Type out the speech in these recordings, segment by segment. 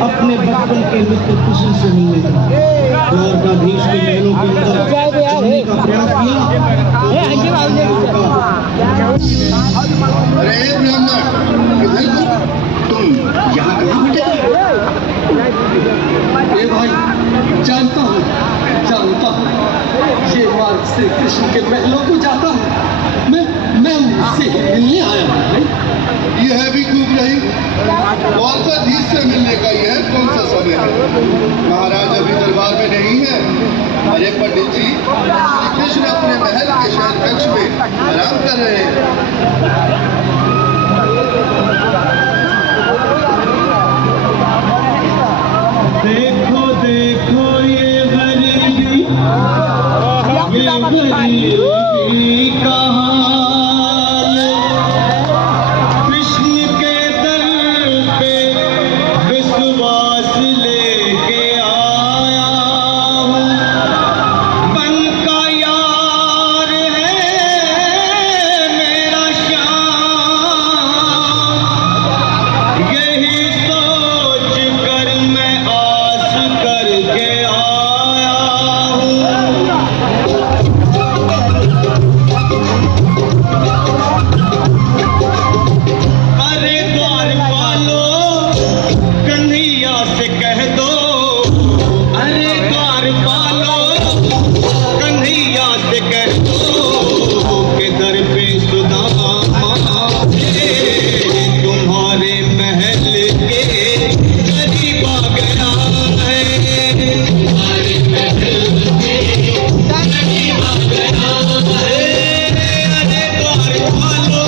अपने बचपन के मित्र कृष्ण से मिलने गया। द्वारकाधीश के महलों के अंदर जाने का प्रयास किया। अरे ब्राह्मण, इधर तुम यहाँ कहाँ बैठे? ए भाई, जानता हूँ ये मार्ग श्री कृष्ण के महलों को जाता है। मैं उनसे मिलने आया हूँ। यह भी खूब नहीं। द्वारकाधीश से मिलने का यह कौन सा समय है? महाराज अभी दरबार में नहीं है। अरे पंडित जी, श्री कृष्ण अपने महल के शयन कक्ष में आराम कर रहे हैं। देखो देखो ये गरीबी का हाल, कृष्ण के दर पे विश्वास लेके आया हूँ। बन का यार है मेरा श्याम, यही सोच कर मैं आस करके आया हूँ। अरे द्वारपालो, कन्हैया से कह दो। अरे द्वारपालो, कन्हैया से कह दो कि दर पे सुदामा तुम्हारे महल के करीब आ गया है। तुम्हारे महल के करीब आ गया है। अरे द्वारपालो,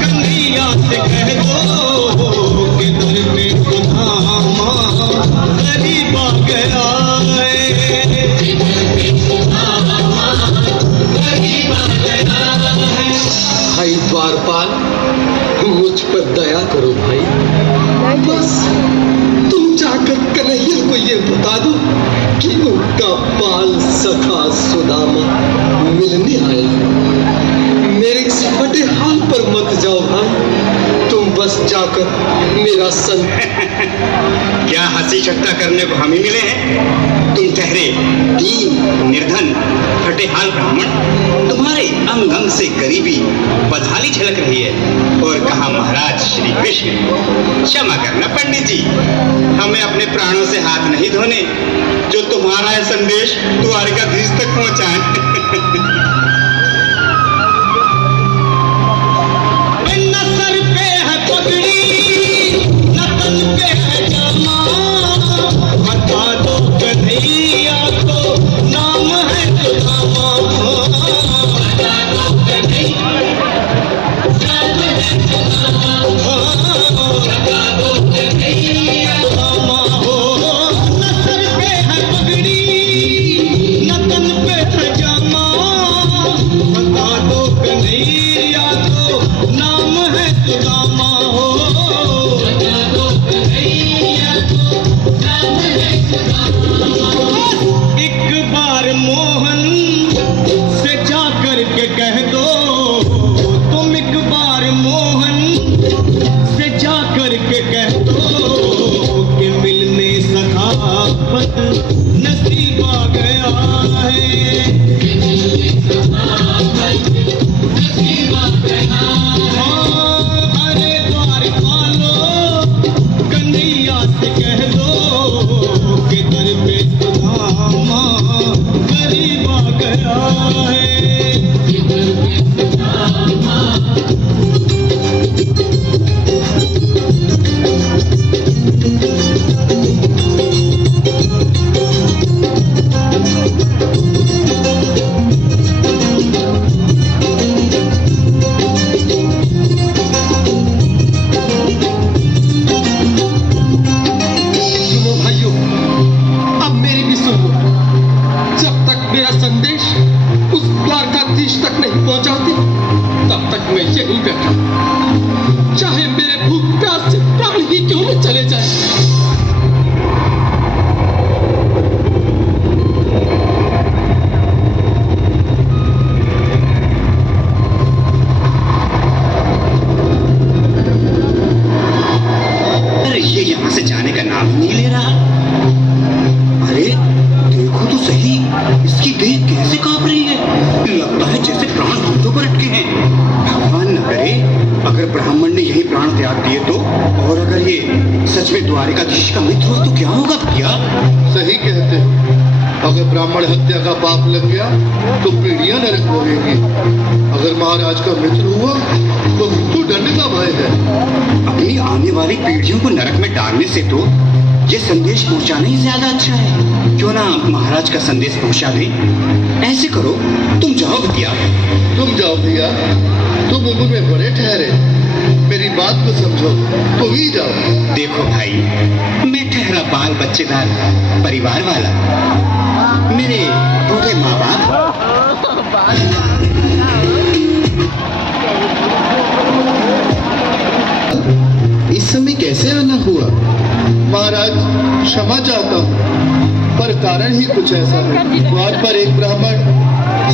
कन्हैया से कह दो कि दर पे सुदामा करीब आ गया है। भाई द्वारपाल, मुझ पर दया करो भाई। बस तुम जाकर कन्हैया को ये बता दो कि उनका बाल सखा सुदामा मिलने आया है। मेरे इस फटे हाल पर मत जाओ भाई, तुम बस जाकर मेरा संग। क्या हंसी ठट्टा करने को हम ही मिले हैं? तुम ठहरे दीन निर्धन फटे हाल ब्राह्मण, तुम्हारे अंग अंग से गरीबी बदहाली झलक रही है। और कहा महाराज श्री कृष्ण। क्षमा करना पंडित जी, हमें अपने प्राणों से हाथ नहीं धोने जो तुम्हारा यह संदेश द्वारकाधीश तक पहुंचाए। न सर पे है पगड़ी, न तन पे है जामा, बता दो कन्हैया को नाम है सुदामा। बता दो कन्हैया नाम है सुदामा। बता दो कन्हैया सुदामा हो। न सर पे है पगड़ी, न तन पे है जामा, बता दो कन्हैया को नाम है सुदामा हो। बता दो कन्हैया को नाम है सुदामा। एक बार मोहन से जा कर के कह दो, तुम एक बार मोहन से जा कर के कह दो कि मिलने सखावत नसीब आ गया है। अरे द्वारपालो, कन्हैया से कह दो कि दर पे सुदामा करीब आ गया है। सुनो भाइयों, अब मेरी भी सुनो। जब तक मेरा संदेश उस द्वारकाधीश तक नहीं पहुंचाते, तब तक मैं यहीं बैठा, चाहे मेरे भूख प्यास से प्राण ही क्यों न चले जाए। अरे ये यहाँ से जाने का नाम ही नहीं ले रहा। अरे देखो तो सही, इसकी देह कैसे कांप रही है। लगता है जैसे प्राण हाथों पर अटके हैं। भगवान न करे अगर ब्राह्मण ने यही प्राण त्याग दिए तो, और अगर ये सच में द्वारिकाधीश का मित्र हुआ तो क्या होगा भैया? सही कहते हो। अगर ब्राह्मण हत्या का पाप लग गया तो पीढ़ियां नरक भोगेंगी। अगर महाराज का मित्र हुआ तो मृत्यु दंड का भय है। अपनी आने वाली पीढ़ियों को नरक में डालने से तो ये संदेश पहुंचाना ही ज्यादा अच्छा है। क्यों ना महाराज का संदेश पहुंचा दे। ऐसे करो, तुम जाओ भैया। तुम जाओ भैया, तुम उम्र में बड़े ठहरे, मेरी बात को समझो, तुम ही जाओ। देखो भाई, मैं ठहरा बाल बच्चेदार परिवार वाला, मेरे बूढ़े माँ बाप। इस समय कैसे आना हुआ? महाराज क्षमा चाहता हूँ, पर कारण ही कुछ ऐसा है। द्वार पर एक ब्राह्मण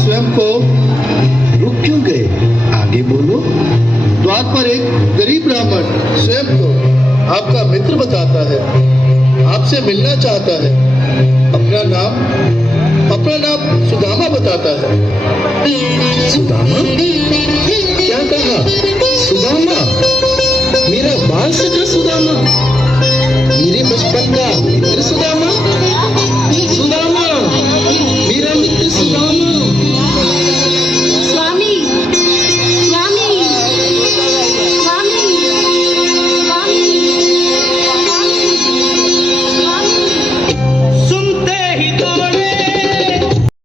स्वयं को रुक क्यों गए? आगे बोलो। द्वार पर एक गरीब ब्राह्मण स्वयं को आपका मित्र बताता है, आपसे मिलना चाहता है। अपना नाम सुदामा बताता है। सुदामा? क्या कहा? सुदामा? मेरा बाल सखा सुदामा? मेरे बचपन का